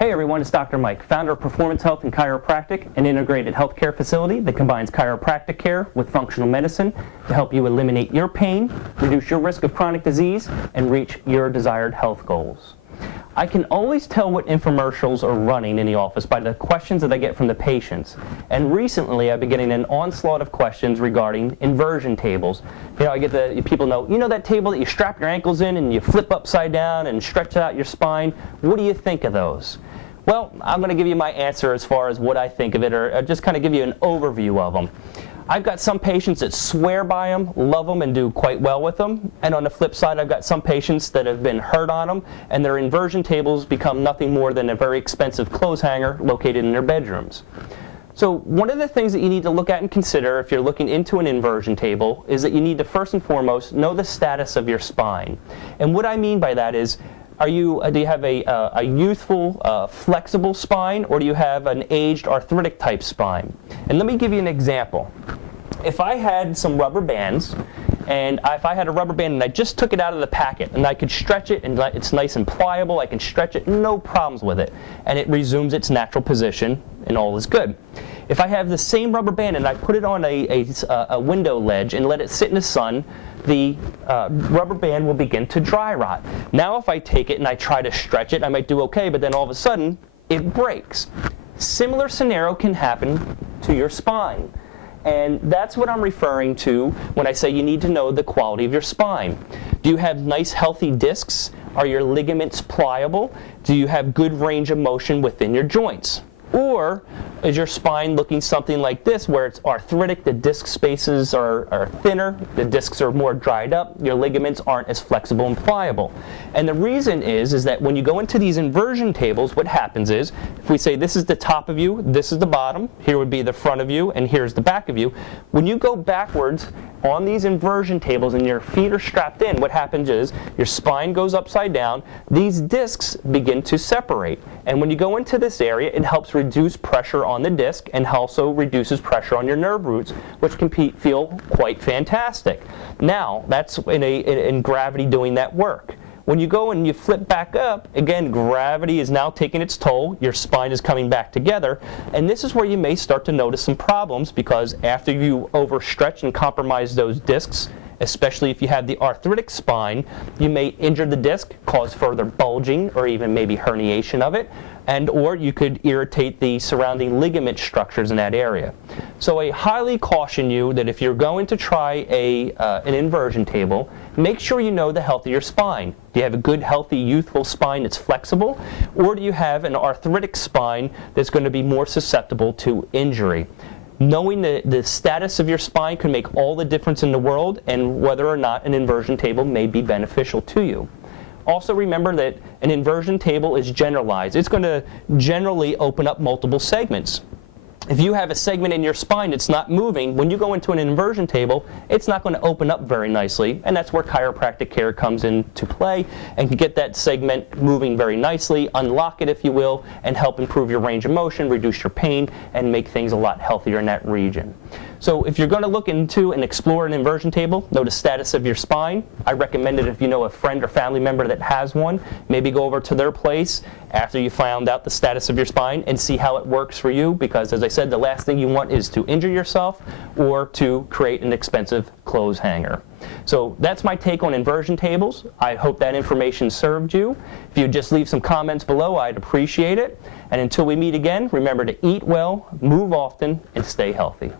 Hey everyone, it's Dr. Mike, founder of Performance Health and Chiropractic, an integrated healthcare facility that combines chiropractic care with functional medicine to help you eliminate your pain, reduce your risk of chronic disease, and reach your desired health goals. I can always tell what infomercials are running in the office by the questions that I get from the patients. And recently I've been getting an onslaught of questions regarding inversion tables. I get the people know, that table that you strap your ankles in and you flip upside down and stretch out your spine? What do you think of those? Well, I'm going to give you my answer as far as what I think of it, or just kind of give you an overview of them. I've got some patients that swear by them, love them, and do quite well with them. And on the flip side, I've got some patients that have been hurt on them, and their inversion tables become nothing more than a very expensive clothes hanger located in their bedrooms. So one of the things that you need to look at and consider if you're looking into an inversion table is that you need to first and foremost know the status of your spine. And what I mean by that is, do you have a youthful, flexible spine, or do you have an aged arthritic type spine? And let me give you an example. If I had some rubber bands, and if I had a rubber band and I just took it out of the packet and I could stretch it and it's nice and pliable, I can stretch it, no problems with it, and it resumes its natural position and all is good. If I have the same rubber band and I put it on a window ledge and let it sit in the sun, the rubber band will begin to dry rot. Now if I take it and I try to stretch it, I might do okay, but then all of a sudden it breaks. Similar scenario can happen to your spine. And that's what I'm referring to when I say you need to know the quality of your spine. Do you have nice healthy discs? Are your ligaments pliable? Do you have good range of motion within your joints? Or is your spine looking something like this, where it's arthritic, the disc spaces are thinner, the discs are more dried up, your ligaments aren't as flexible and pliable? And the reason is that when you go into these inversion tables, what happens is, if we say this is the top of you, this is the bottom, here would be the front of you, and here's the back of you. When you go backwards on these inversion tables and your feet are strapped in, what happens is your spine goes upside down, these discs begin to separate. And when you go into this area, it helps reduce pressure on the disc and also reduces pressure on your nerve roots, which can feel quite fantastic. Now, that's in gravity doing that work. When you go and you flip back up, again, gravity is now taking its toll, your spine is coming back together, and this is where you may start to notice some problems, because after you overstretch and compromise those discs, especially if you have the arthritic spine, you may injure the disc, cause further bulging or even maybe herniation of it, or you could irritate the surrounding ligament structures in that area. So I highly caution you that if you're going to try an inversion table, make sure you know the health of your spine. Do you have a good, healthy, youthful spine that's flexible, or do you have an arthritic spine that's going to be more susceptible to injury? Knowing the status of your spine can make all the difference in the world, and whether or not an inversion table may be beneficial to you. Also remember that an inversion table is generalized. It's going to generally open up multiple segments. If you have a segment in your spine that's not moving, when you go into an inversion table, it's not going to open up very nicely, and that's where chiropractic care comes into play and can get that segment moving very nicely, unlock it if you will, and help improve your range of motion, reduce your pain, and make things a lot healthier in that region. So if you're going to look into and explore an inversion table, know the status of your spine. I recommend it if you know a friend or family member that has one. Maybe go over to their place after you found out the status of your spine and see how it works for you, because as I said, the last thing you want is to injure yourself or to create an expensive clothes hanger. So that's my take on inversion tables. I hope that information served you. If you would just leave some comments below, I'd appreciate it. And until we meet again, remember to eat well, move often, and stay healthy.